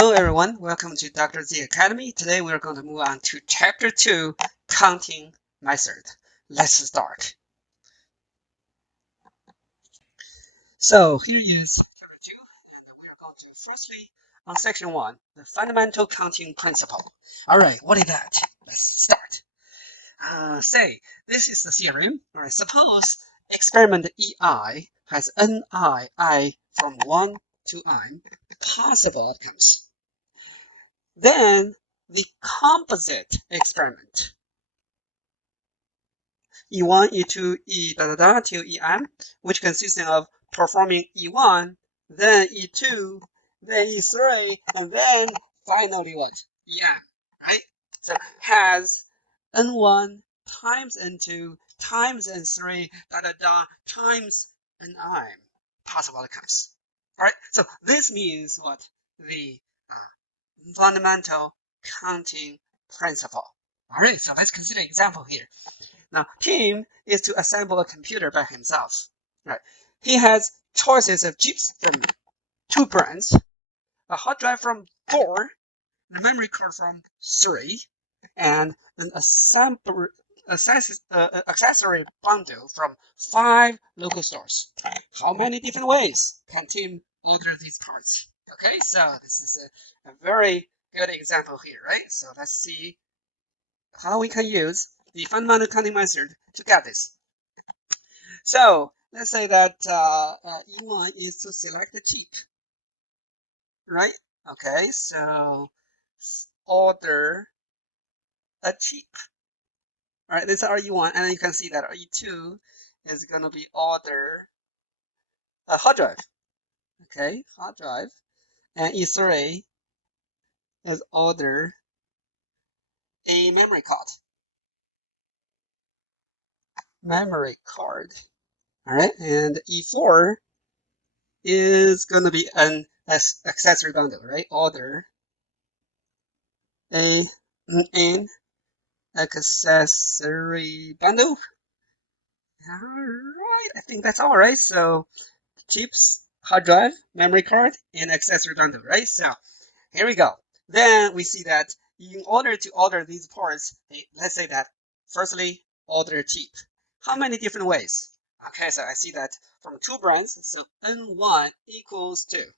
Hello everyone, welcome to DrZ Academy. Today we're going to move on to Chapter 2, Counting Method. Let's start. So here is Chapter 2, and we are going to firstly on Section 1, the fundamental counting principle. Alright, what is that? Let's start. Say, this is the theorem. Alright, suppose experiment EI has I from 1 to I possible outcomes. Then the composite experiment, E1, E2, E till En, which consisting of performing E1, then E2, then E3, and then finally what? En, right? So has N1 times N2 times N3, times Ni possible outcomes. All right, so this means what? The fundamental counting principle. All right, so let's consider an example here. Now, Tim is to assemble a computer by himself. Right? He has choices of chips from 2 brands, a hard drive from 4, a memory card from 3, and an accessory bundle from 5 local stores. How many different ways can Tim order these parts? Okay, so this is a very good example here, right? So let's see how we can use the fundamental counting method to get this. So let's say that E1 is to select the chip, right? Okay, so order a chip. All right, this is our E1, and you can see that our E2 is going to be order a hard drive. Okay, hard drive, and E3 is order a memory card. All right, and E4 is going to be an accessory bundle, right? Order an accessory bundle. All right, I think that's all right. So chips, hard drive, memory card, and accessory bundle, right? So here we go. Then we see that in order to order these parts, let's say that firstly, order chip. How many different ways? Okay, so I see that from 2 brands, so N1 equals 2.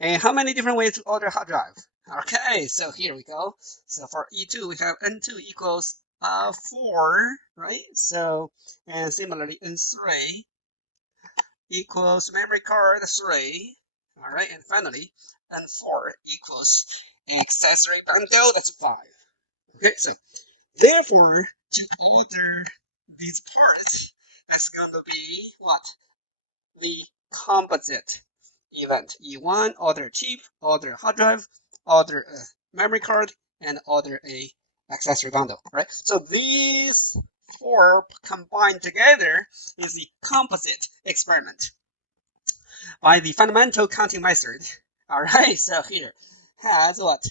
And how many different ways to order hard drive? Okay, so here we go. So for E2, we have N2 equals 4, right? So, and similarly, N3 equals memory card 3. All right, and finally, N4 equals accessory bundle, that's 5. Okay, so therefore, to order these parts, that's going to be what? The composite event. E1, order chip, order hard drive, order a memory card, and order a accessory bundle, right? So these 4 combined together is the composite experiment by the fundamental counting method. All right, so here has what?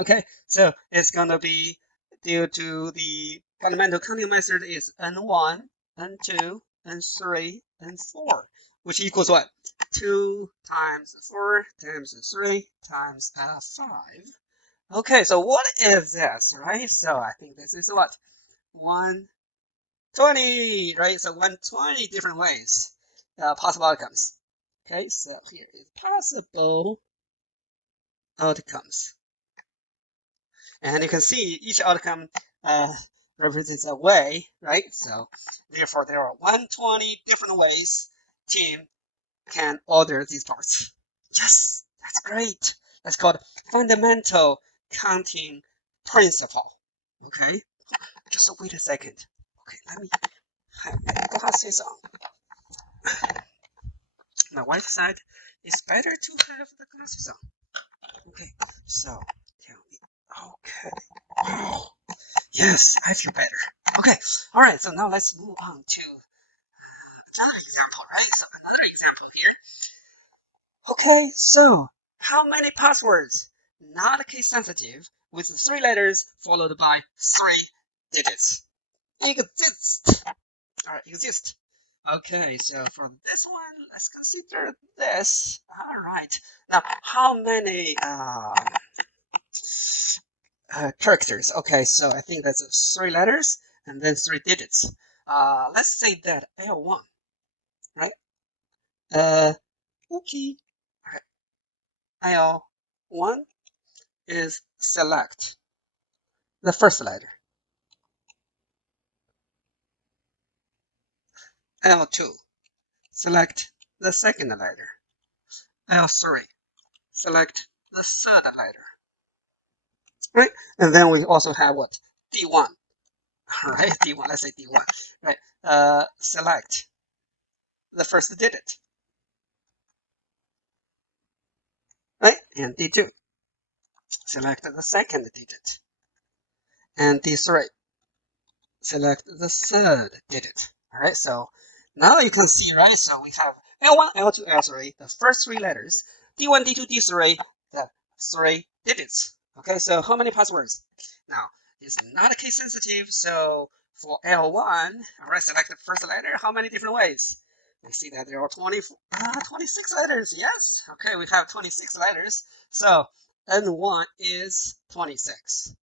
Okay, so it's gonna be due to the fundamental counting method is N1, N2, N3, N4, which equals what? 2 times 4 times 3 times 5. Okay, so what is this, right? So I think this is what? 120, right? So 120 different ways, possible outcomes. Okay, so here is possible outcomes. And you can see each outcome represents a way, right? So therefore, there are 120 different ways Tim can order these parts. Yes, that's great. That's called fundamental counting principle. Okay, just wait a second. Okay, let me have my glasses on. My wife said it's better to have the glasses on. Okay, so tell me. Okay. Oh, yes, I feel better. Okay, all right, so now let's move on to another example, right? So another example here. Okay, so how many passwords, not case sensitive, with 3 letters followed by 3 digits exist? All right, exist. Okay, so for this one, let's consider this. All right. Now, how many characters? Okay, so I think that's 3 letters and then 3 digits. Let's say that L1, right? Okay. All right. L1 is select the first letter. L2, select the second letter. L3, select the third letter. Right? And then we also have what? D1. All right, D1, let's say D1. Right? Select the first digit. Right? And D2, select the second digit. And D3, select the third digit. All right, so now you can see, right? So we have L1, L2, L3, the first 3 letters, D1, D2, D3, the 3 digits. Okay, so how many passwords? Now, it's not case sensitive, so for L1, all right, select the first letter. How many different ways? We see that there are 26 letters. Yes, okay, we have 26 letters. So N1 is 26.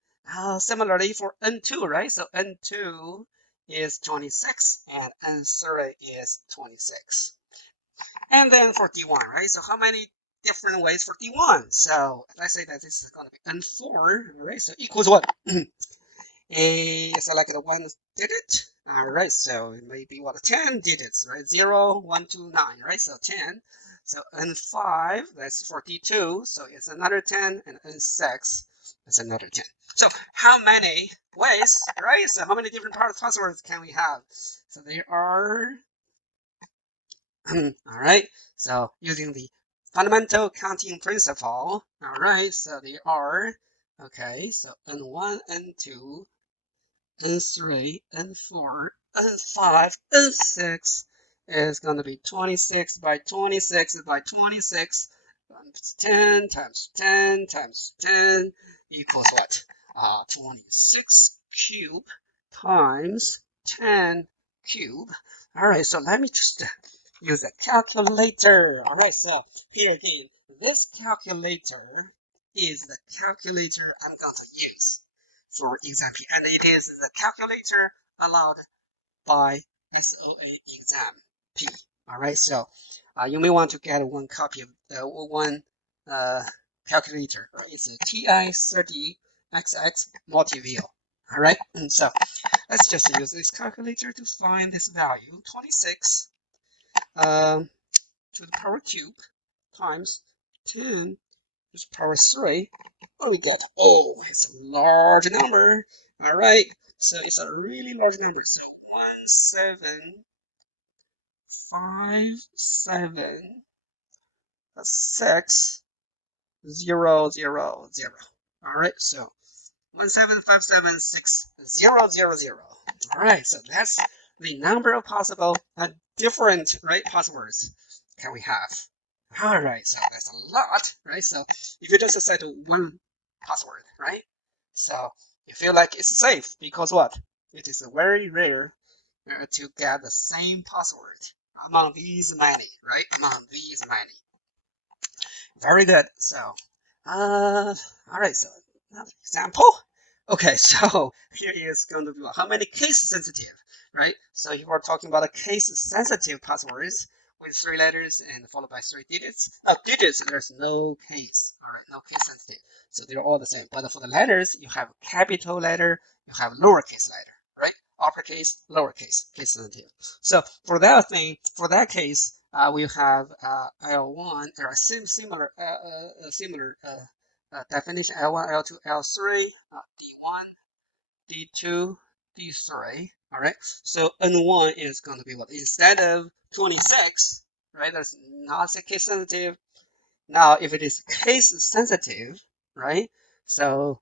Similarly for N2, right? So N2 is 26 and N3 is 26. And then for D1, right? So how many different ways for D1? So let's say that this is going to be N4, right? So equals what? Select the 1 digit. All right, so it may be what, 10 digits, right? 0, 1, 2, 9, right? So 10. So N5, that's for D2, so it's another 10, and N6, that's another 10. So how many ways, right? So how many different passwords can we have? So there are, all right, so using the fundamental counting principle, all right, so there are, okay, so N1, N2, N3, N4, N5, N6 is going to be 26 by 26 by 26 times 10 times 10 times 10 equals what? 26 cube times 10 cube. All right, so let me just use a calculator. All right, so here again, this calculator is the calculator I'm going to use for example, and it is the calculator allowed by SOA exam P. All right, so you may want to get one copy of one calculator. Right? It's a TI30XX multi-wheel. All right, and so let's just use this calculator to find this value 26 to the power cube times 10 to the power 3. What we get? Oh, it's a large number. All right, so it's a really large number. So 1757600. All right, so 175760000. All right, so that's the number of possible different passwords can we have. All right, so that's a lot, right? So if you just set one password, right? So you feel like it's safe because what? It is very rare to get the same password among these many, right? Among these many. Very good. So, all right. So another example. Okay, so here is going to be how many case sensitive, right? So if we're talking about a case sensitive passwords with 3 letters and followed by 3 digits. Digits, there's no case. All right, no case sensitive. So they're all the same. But for the letters, you have capital letter, you have lowercase letter, right? Uppercase, lowercase, case sensitive. So for that thing, for that case, we have L1 or similar definition L1, L2, L3, D1, D2, D3. All right. So N1 is going to be what? Instead of 26, right? That's not a case sensitive. Now, if it is case sensitive, right? So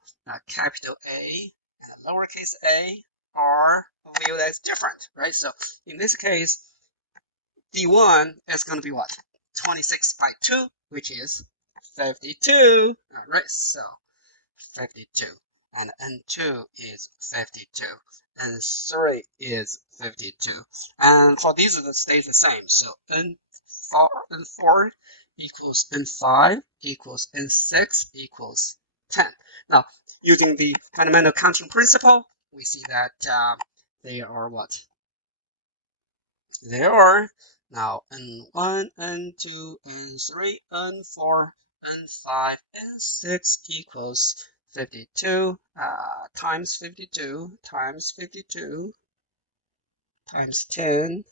capital A and lowercase a are viewed as different, right? So in this case, D1 is going to be what? 26 by 2, which is 52. All right, so 52. and N2 is 52, and 3 is 52. And for these, it stays the same. So N4 equals N5 equals N6 equals 10. Now, using the fundamental counting principle, we see that they are what? They are now N1, N2, N3, N4, N5, N6 equals 52 times 52 times 52 times 10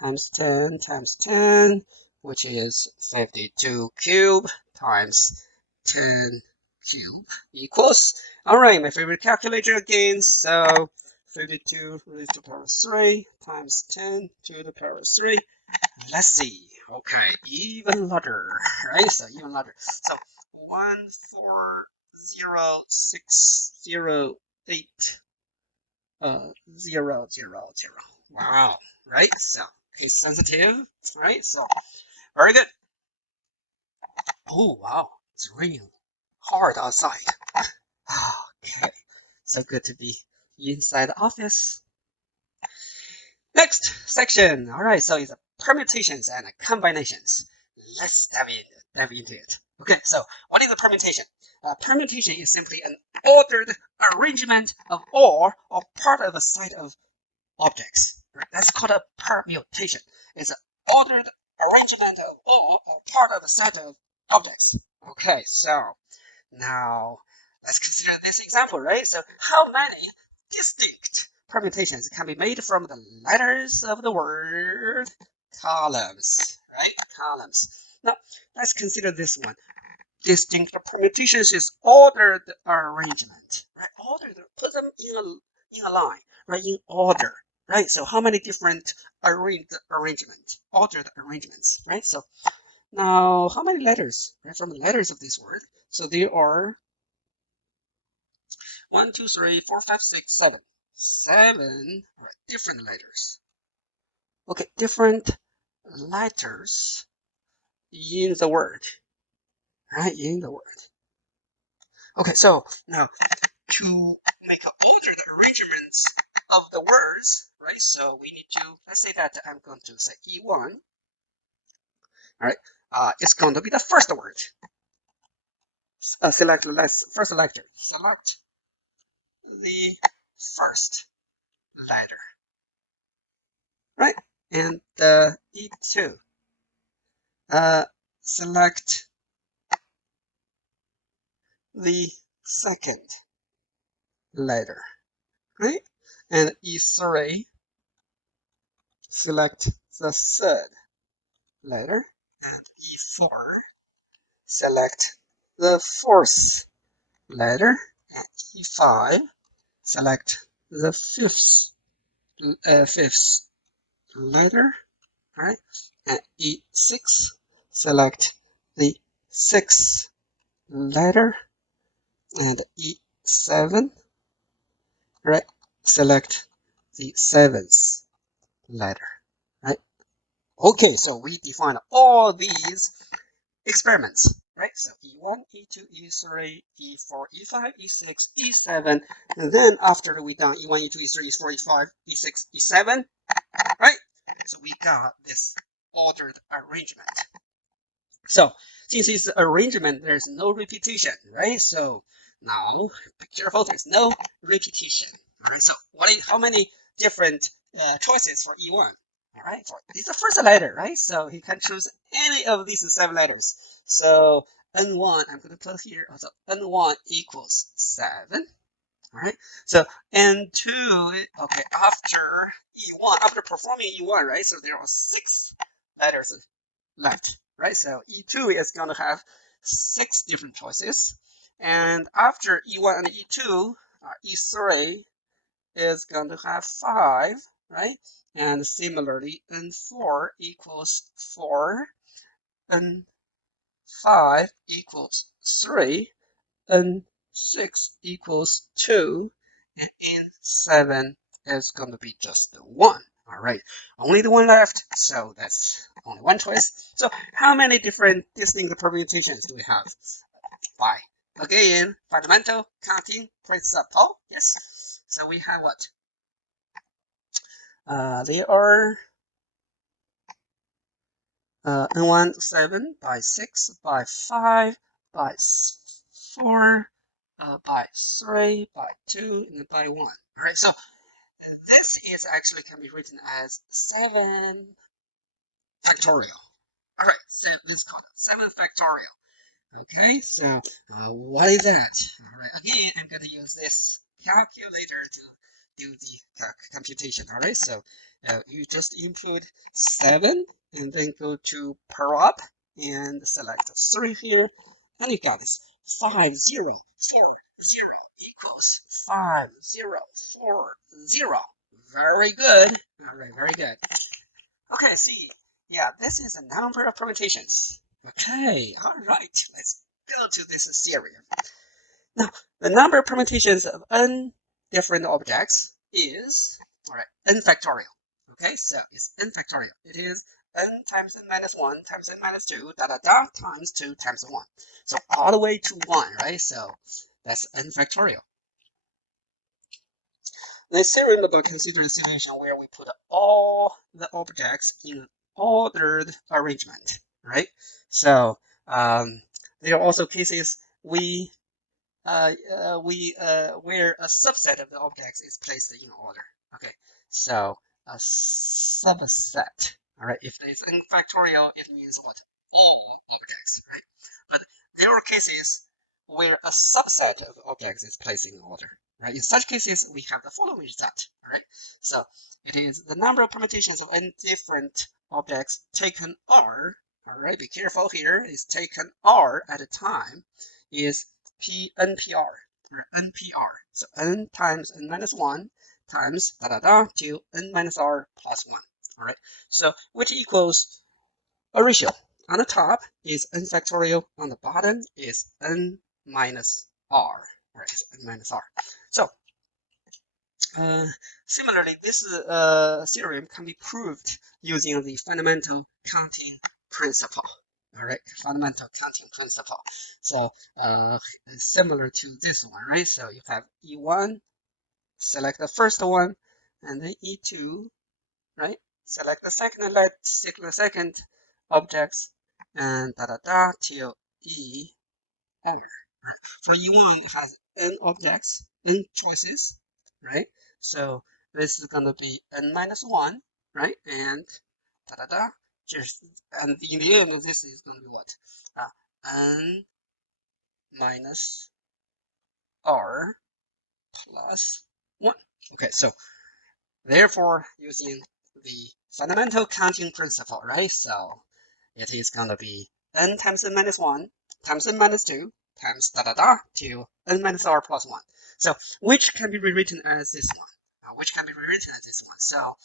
times 10 times 10, which is 52 cubed times 10 cubed equals. All right, my favorite calculator again. So 52 raised to the power 3 times 10 to the power 3. Let's see. Okay, even louder, right? So even louder. So 140608 000. Wow, right? So case sensitive, right? So very good. Oh wow, it's raining hard outside. Okay, so good to be inside the office. Next section. All right, so it's permutations and combinations. Let's dive into it. Okay, so what is a permutation? Permutation is simply an ordered arrangement of all or part of a set of objects. Right? That's called a permutation. It's an ordered arrangement of all or part of a set of objects. Okay, so now let's consider this example, right? So how many distinct permutations can be made from the letters of the word columns, right? Columns. Now let's consider this one. Distinct permutations is ordered arrangement, right? Ordered, put them in a line, right? In order, right? So how many different ordered arrangements, right? So now how many letters, right? From the letters of this word. So there are 1, 2, 3, 4, 5, 6, 7. 7, right? Different letters. Okay, different letters in the word, right? In the word. Okay, so now to make ordered arrangements of the words, right? So we need to, let's say that I'm going to say E1, all right? It's going to be the first word. Select the first letter. Select the first letter, right? And E2, select the second letter, right? And E3, select the third letter, and E4, select the fourth letter, and E5, select the fifth letter, right? And E6, select the sixth letter, and E7, right? Select the seventh letter, right? Okay, so we define all these experiments, right? So E1, E2, E3, E4, E5, E6, E7, and then after we done E1, E2, E3, E4, E5, E6, E7, right? So we got this ordered arrangement. So since it's arrangement, there's no repetition, right? So now be careful, there's no repetition. All right. So how many different choices for E1? All right. It's the first letter, right? So he can choose any of these 7 letters. So N1, I'm going to put here. So N1 equals 7. All right. So N2, okay, after E1, after performing E1, right? So there are 6 letters left, right? So E2 is going to have 6 different choices. And after E1 and E2, E3 is going to have 5, right? And similarly, N4 equals 4, N5 equals 3, N6 equals 2, and N7 is going to be just 1. All right, only the one left, so that's only one choice. So how many different distinct permutations do we have? 5. Again, fundamental counting principle. Yes. So we have what? There are N1 7 by 6 by 5 by 4 by 3 by 2 and by 1. All right. So this is actually can be written as 7 factorial. All right. So this is called 7 factorial. Okay, so what is that? All right, again, I'm going to use this calculator to do the computation. All right, so you just input 7 and then go to prop and select 3 here, and you got this 5040 equals 5040. Very good. All right, very good. Okay, see, yeah, this is a number of permutations. Okay, all right, let's go to this theorem. Now, the number of permutations of n different objects is, all right, n factorial. Okay, so it's n factorial. It is n times n minus 1 times n minus 2, da da da, times 2 times 1. So all the way to 1, right? So that's n factorial. The theorem about consider a situation where we put all the objects in ordered arrangement, right? So there are also cases where a subset of the objects is placed in order. Okay, so a subset. All right, if it's n factorial, it means what? All objects, right? But there are cases where a subset of objects is placed in order. Right? In such cases, we have the following result. All right, so it is the number of permutations of n different objects taken R. All right, be careful here. Is taken R at a time is NPR or NPR. So n times n minus 1 times da da da to n minus r plus 1. All right. So which equals a ratio. On the top is n factorial. On the bottom is n minus r. Right, it's n minus r. So similarly, this theorem can be proved using the fundamental counting principle. All right, fundamental counting principle. So similar to this one, right? So you have E1, select the first one, and then E2, right? Select the second objects, and da da da till E n. For E1, it has n objects, n choices, right? So this is going to be n minus 1, right? And da da da. And in the end, this is going to be what? N minus r plus 1. Okay, so therefore, using the fundamental counting principle, right? So it is going to be n times n minus 1 times n minus 2 times da da da to n minus r plus 1. So which can be rewritten as this one. So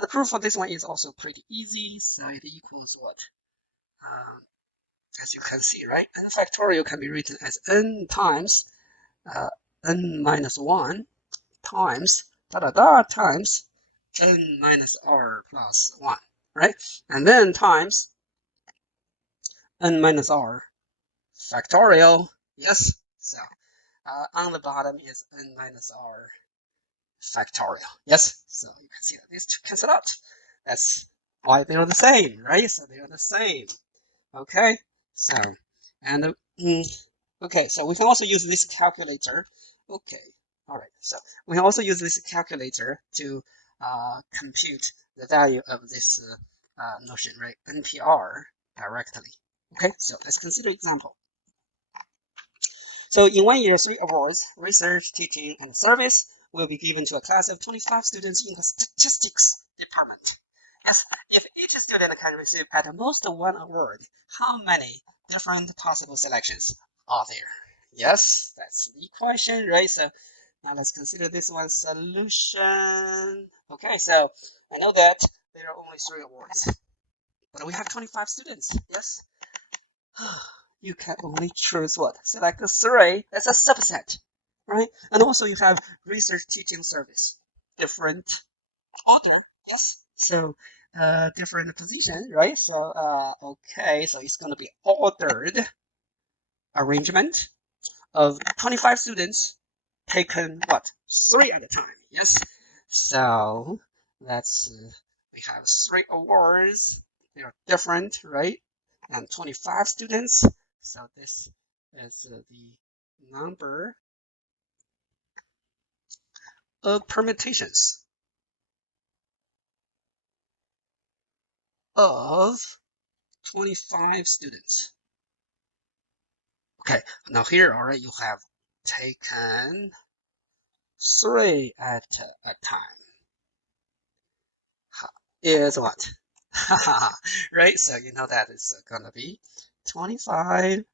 the proof for this one is also pretty easy. So it equals what? As you can see, right? N factorial can be written as n times n minus 1 times da da da times n minus r plus 1, right? And then times n minus r factorial. Yes. So on the bottom is n minus r factorial. Yes. So you can see that these two cancel out. That's why they are the same, right? So they are the same. Okay. So and okay. So we can also use this calculator. Okay. All right. So we can also use this calculator to compute the value of this notion, right? NPR directly. Okay. So let's consider example. So in 1 year, 3 awards, research, teaching, and service will be given to a class of 25 students in the statistics department. Yes, if each student can receive at most 1 award, how many different possible selections are there? Yes, that's the question, right? So now let's consider this one's solution. Okay, so I know that there are only 3 awards, but we have 25 students. Yes. You can only choose what? Select the 3 as a subset, right? And also you have research teaching service, different order, yes. So different position, right? So okay, so it's gonna be ordered arrangement. of 25 students taken what? 3 at a time. Yes. So that's we have 3 awards. They are different, right? And 25 students. So this is the number of permutations of 25 students. Okay, now here, all right, you have taken 3 at a time. Is what? Right? So you know that it's gonna be 25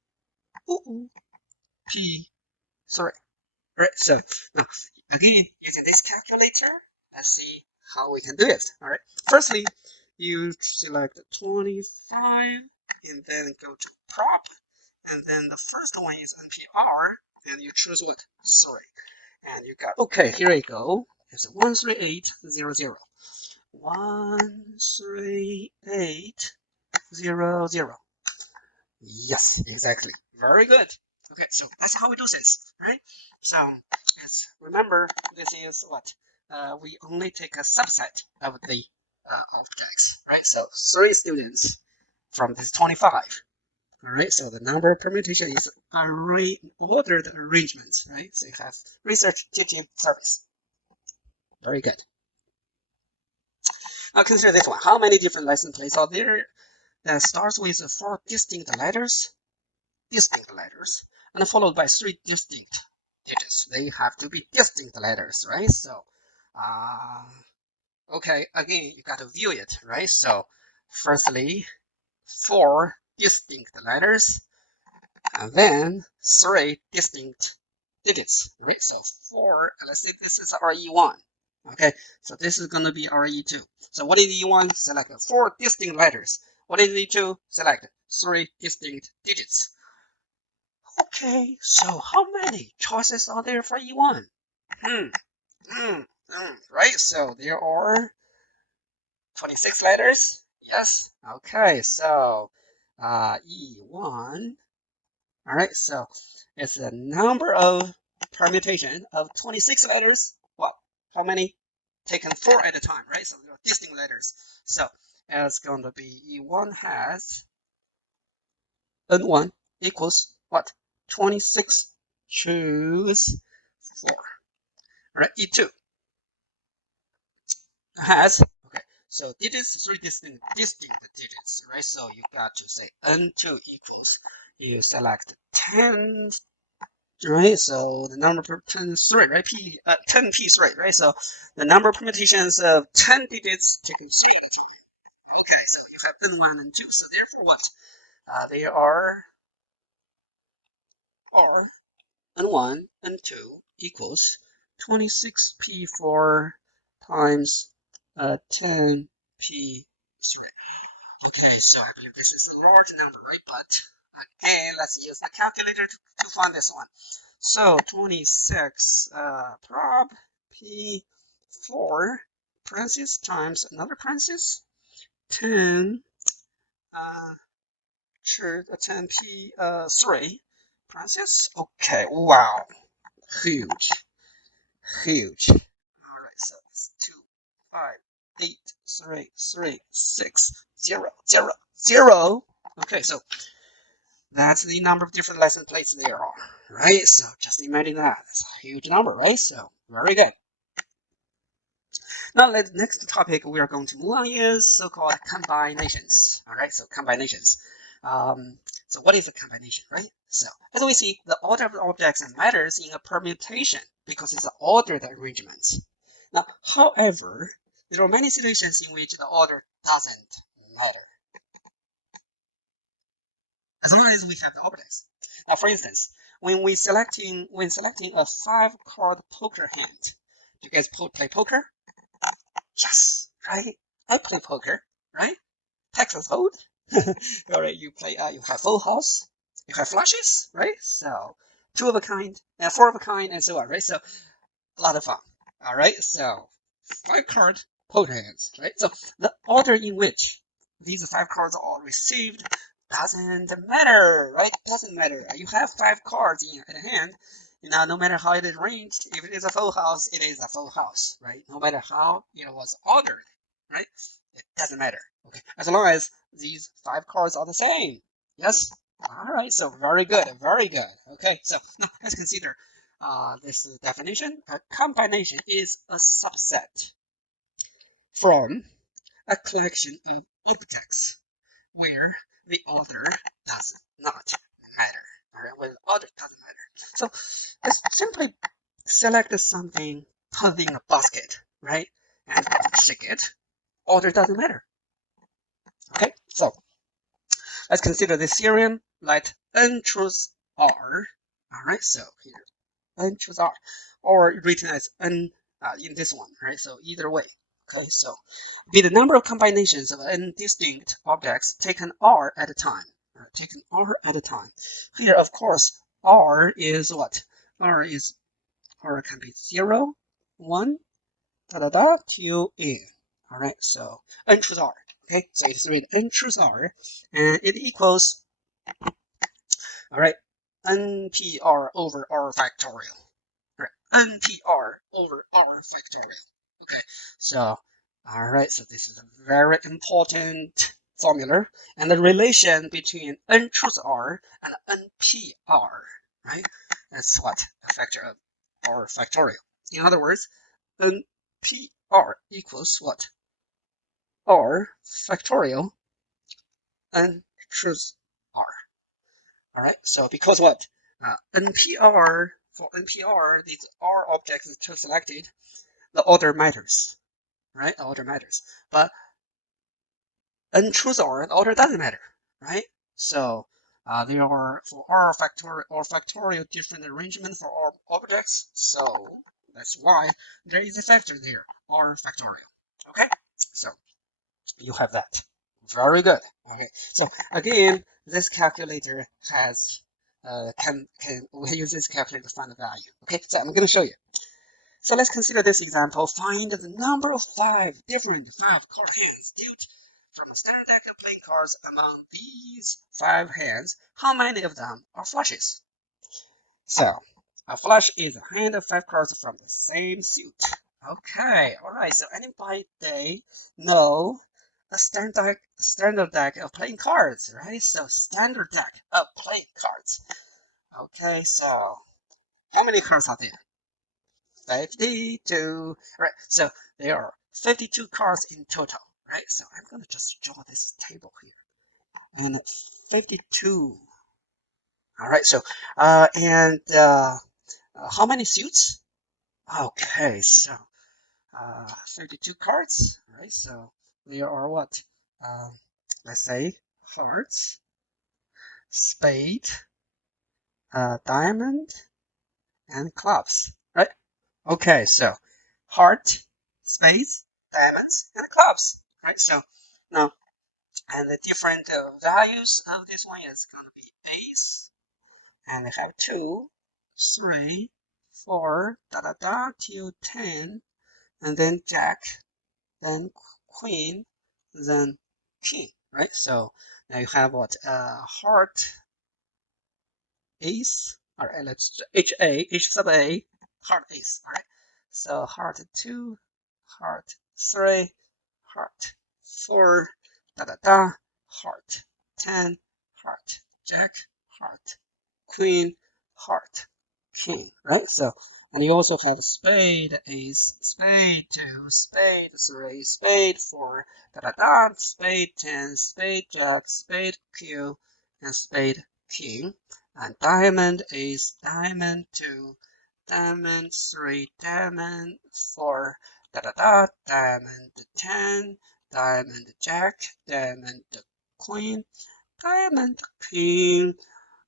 P3. Right? So now again, using this calculator, let's see how we can do it. All right. Firstly, you select 25 and then go to prop, and then the first one is NPR, and you choose what? 3. And you got, okay, here we go. It's 13800. 13800. Yes, exactly. Very good. Okay, so that's how we do this, right? So remember, this is what? We only take a subset of the objects, right? So 3 students from this 25. All right, so the number of permutation is ordered arrangement, right? So you have research teaching service. Very good. Now consider this one. How many different license plates are there? That starts with 4 distinct letters, and followed by 3 distinct digits. They have to be distinct letters, right? So, okay, again, you got to view it, right? So, firstly, 4 distinct letters, and then 3 distinct digits, right? So 4, let's say this is RE1. Okay, so this is going to be RE2. So what is E1? Select 4 distinct letters. What is E2? Select 3 distinct digits. Okay, so how many choices are there for E1? Right, so there are 26 letters. Yes, okay, so E1. All right, so it's a number of permutation of 26 letters. Well, how many? Taken 4 at a time, right? So there are distinct letters. So it's going to be E1 has N1 equals what? 26. Choose 4. All right, E2 has, okay, so digits, 3 distinct digits, right? So you got to say N2 equals, you select 10, right? So the number per 10 is 3, right? 10 P3, right? So the number of permutations of 10 digits taken 3 at a time. Okay, so you have N1 and 2. So therefore what? They are N1 and 2 equals 26P4 times 10P3. Okay, so I believe this is a large number, right? But again, let's use the calculator to find this one. So 26 prob P4 parentheses times another parentheses 10 10 P3 parentheses. Okay, wow, huge. All right, so it's 2, 5, 8, 3, 3, 6, 0, 0, 0. Okay, so that's the number of different license plates there are, right? So just imagine that. It's a huge number, right? So very good. Now, the next topic we are going to move on is so-called combinations. All right, so combinations. So what is a combination, right? So as we see, the order of the objects matters in a permutation because it's an ordered arrangement. Now, however, there are many situations in which the order doesn't matter, as long as we have the objects. Now, for instance, when selecting a 5-card poker hand, do you guys play poker? Yes, right? I play poker, right? Texas Hold. All right, you play. You have full house. You have flushes, right? So 2 of a kind, 4 of a kind, and so on, right? So a lot of fun. All right, so 5-card poker hands, right? So the order in which these 5 cards are received doesn't matter, right? Doesn't matter. You have 5 cards in your hand. No matter how it is arranged, if it is a full house, it is a full house, right? No matter how it was ordered, right? It doesn't matter. Okay, as long as these 5 cards are the same. Yes. All right. So very good, very good. Okay. So now let's consider this definition. A combination is a subset from a collection of objects where the order does not matter. All right, where the order doesn't matter. So let's simply select something, put in a basket, right, and shake it. Order doesn't matter. Okay, so let's consider this theorem. Let n choose r. All right, so here n choose r, or written as n in this one, right? So either way. Okay, so be the number of combinations of n distinct objects taken r at a time. Taken r at a time. Here, of course, r is what? R can be 0, 1, to n. All right, so n choose r. Okay, so it's read n choose r, and it equals, all right, npr over r factorial. Right, npr over r factorial. Okay, so all right, so this is a very important formula, and the relation between n choose r and npr, right? That's what a factor of r factorial. In other words, npr equals what? R factorial n choose r. All right, so because what? NPR, for NPR, these R objects are selected, the order matters, right? The order matters. But n choose R, the order doesn't matter, right? So there are for R factorial different arrangement for all objects. So that's why there is a factor there, R factorial. Okay, so you have that. Very good. Okay, so again, this calculator has we use this calculator to find the value. Okay, so I'm going to show you. So let's consider this example. Find the number of 5 different 5-card hands dealt from a standard deck of playing cards. Among these 5 hands, how many of them are flushes? So a flush is a hand of 5 cards from the same suit. Okay, all right. So anybody know a standard deck of playing cards, right? So standard deck of playing cards. Okay, so how many cards are there? 52. Right. So there are 52 cards in total, right? So I'm gonna just draw this table here, and 52. All right. So and how many suits? Okay, so 32 cards, right? So there are what? Um, let's say hearts, spade, diamond, and clubs, right? Okay, so heart, spades, diamonds, and clubs, right? So now, and the different values of this one is going to be ace, and I have 2, 3, 4, till 10, and then jack, then queen, then king, right? So now you have what? Heart, ace, all right, let's H sub A, heart, ace, all right? So heart 2, heart 3, heart 4, heart 10, heart, jack, heart, queen, heart, king, right? So, and you also have spade, ace, spade, 2, spade, 3, spade, 4, spade, 10, spade, jack, spade, q, and spade, king, and diamond, ace, diamond, 2, diamond, 3, diamond, 4, diamond, 10, diamond, jack, diamond, queen, diamond, king,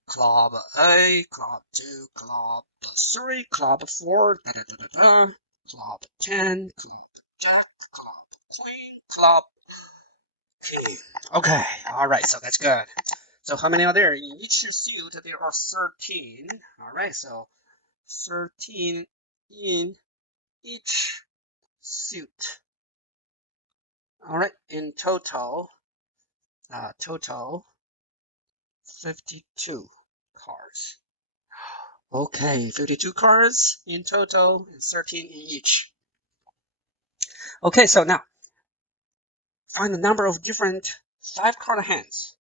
club A, club 2, club 3, club 4, club 10, club jack, club queen, club king. Okay, all right, so that's good. So how many are there? In each suit, there are 13. All right, so 13 in each suit. All right, in total, 52 cards. Okay, 52 cards in total and 13 in each. Okay, so now find the number of different 5-card hands.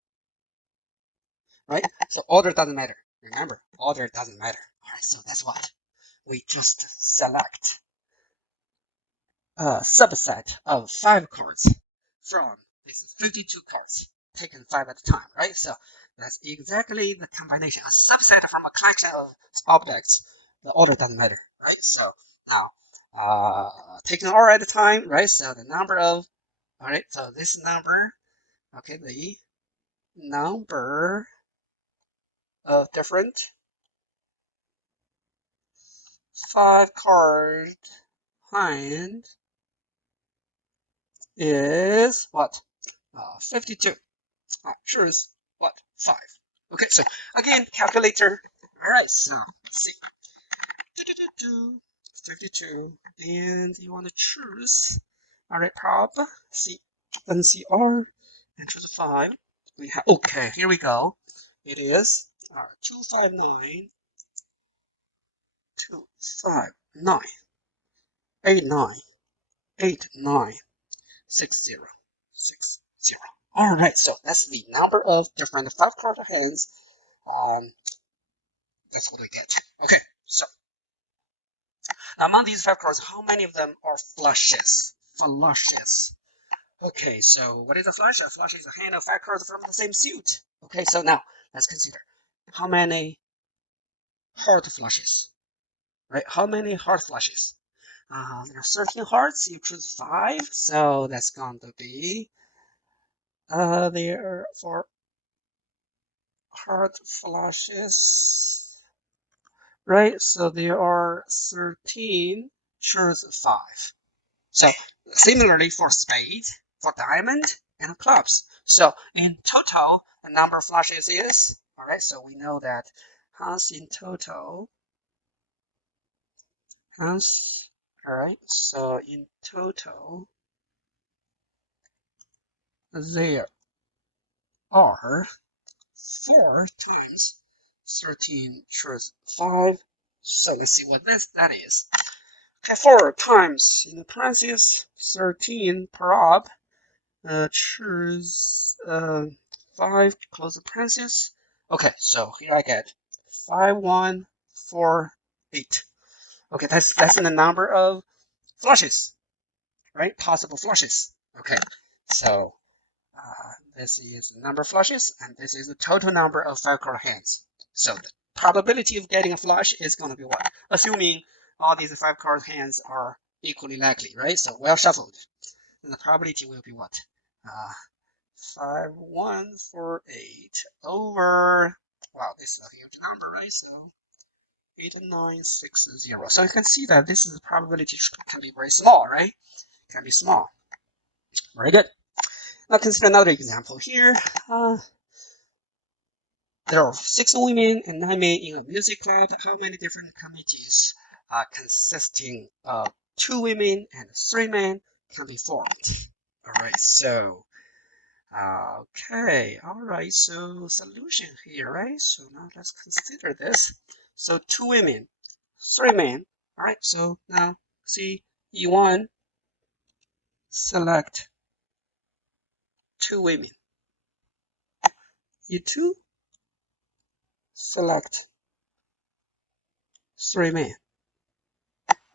Right? So order doesn't matter. Remember, order doesn't matter. All right, so that's what we just select a subset of 5 cards from this 52 cards, taken 5 at a time, right? So that's exactly the combination, a subset from a collection of objects. The order doesn't matter, right? So now, taking all at a time, right? So the number of, all right, so this number, okay, the number of different 5-card hand is what? 52. Choose what? 5. Okay, so again, calculator. All right, so let's see. 52, and you want to choose. All right, prop C NCR and choose 5. We have okay. Here we go. It is 259 259 89 89 60 60. All right, so that's the number of different 5-card hands. That's what we get. Okay, so now among these 5 cards, how many of them are flushes? Flushes. Okay, so what is a flush? A flush is a hand of 5 cards from the same suit. Okay, so now let's consider how many heart flushes. Right? How many heart flushes? There are 13 hearts. You choose 5, so that's going to be there for heart flushes, right? So there are 13, choose 5. So similarly for spade, for diamond, and clubs. So in total, the number of flushes is, all right, so we know that Hans in total, Hans, all right, so in total, there are 4 times 13 choose 5. So let's see what that is. Okay, 4 times in the parentheses 13 prob choose 5 close the parentheses. Okay, so here I get 5148. Okay, that's the number of flushes, right? Possible flushes. Okay, so this is the number of flushes, and this is the total number of 5-card hands. So the probability of getting a flush is going to be what? Assuming all these 5-card hands are equally likely, right? So well shuffled. Then the probability will be what? 5148 over, wow, this is a huge number, right? So 8960. So you can see that this is the probability can be very small, right? Can be small. Very good. Now consider another example here. There are 6 women and 9 men in a music club. How many different committees consisting of 2 women and 3 men can be formed? All right, so okay, all right, so solution here, right? So now let's consider this. So 2 women, 3 men. All right, so now see E1, select 2 women. E2, select 3 men.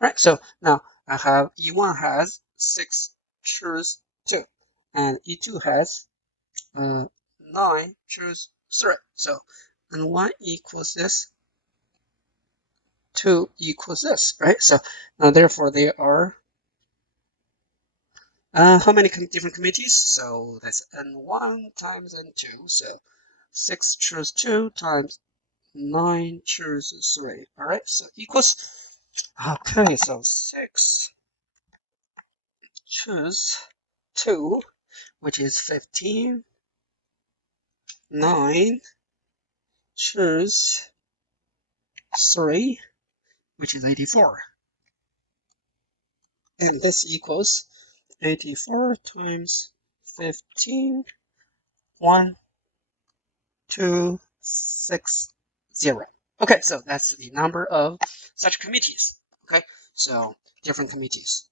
Right, so now I have E1 has 6, choose 2, and E2 has 9, choose 3. So, and 1 equals this, 2 equals this, right? So now therefore there are how many different committees? So that's N1 times N2. So 6 choose 2 times 9 choose 3. All right, so equals, okay, so 6 choose 2, which is 15. 9 choose 3, which is 84. And this equals 84 times 15, 1, 2, Okay, so that's the number of such committees. Okay, so different committees.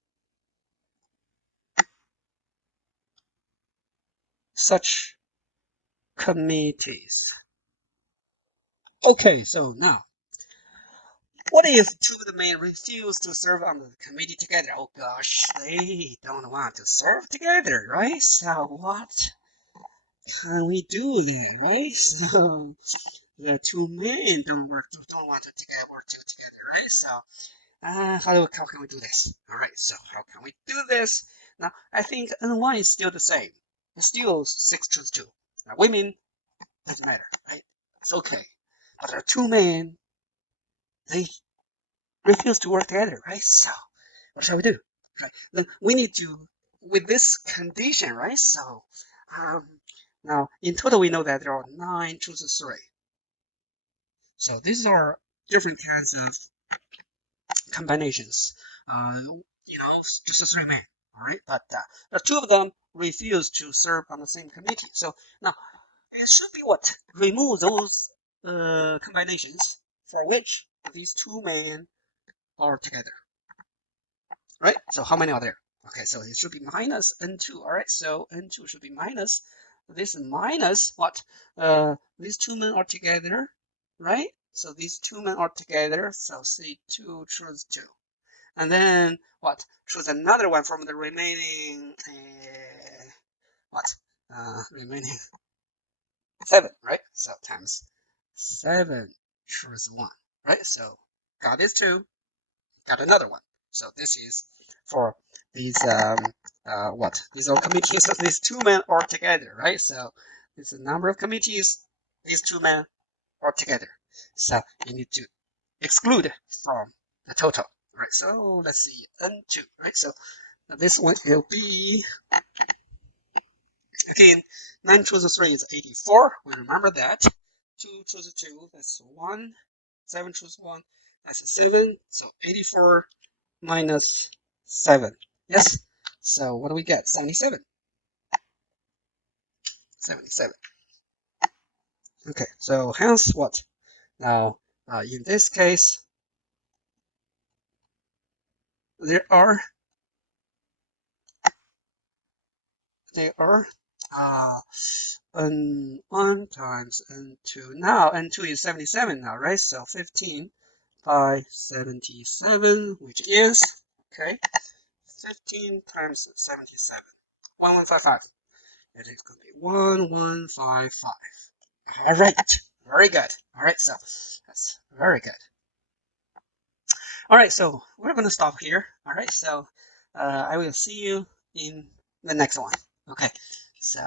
Such committees. Okay, so now, what if two of the men refuse to serve on the committee together? Oh gosh, they don't want to serve together, right? So what can we do then, right? So the two men don't want to work together, right? So how can we do this? All right, so how can we do this? Now I think N1 is still the same. It's still 6 choose 2. Now women doesn't matter, right? It's okay. But there are two men, they refuse to work together, right? So what shall we do? Right. Then we need to, with this condition, right? So now in total we know that there are 9 choose 3. So these are different kinds of combinations. Just 3 men, all right? But the 2 of them refuse to serve on the same committee. So now it should be what? Remove those combinations for which these 2 men are together, right? So how many are there? Okay, so it should be minus n2. All right, so n2 should be minus this minus what? These 2 men are together, right? So these 2 men are together. So C2 choose 2, and then what? Choose another one from the remaining remaining 7, right? So times 7 choose 1, right? So got this 2. Got another one. So this is for these these are committees. So these 2 men are together, right? So it's a number of committees. These 2 men are together. So you need to exclude from the total, right? So let's see, n2, right? So this one will be again 9 choose 3 is 84. We remember that. 2 choose 2, that's 1. 7 choose 1, that's 7. So 84 minus 7. Yes? So what do we get? 77. 77. Okay, so hence what? Now, in this case, there are n1 times n2. Now n2 is 77 now, right? So 15 by 77, which is, okay, 15 times 77. 1155. It is going to be 1155. All right, very good. All right, so that's very good. All right, so we're going to stop here. All right, so I will see you in the next one. Okay, so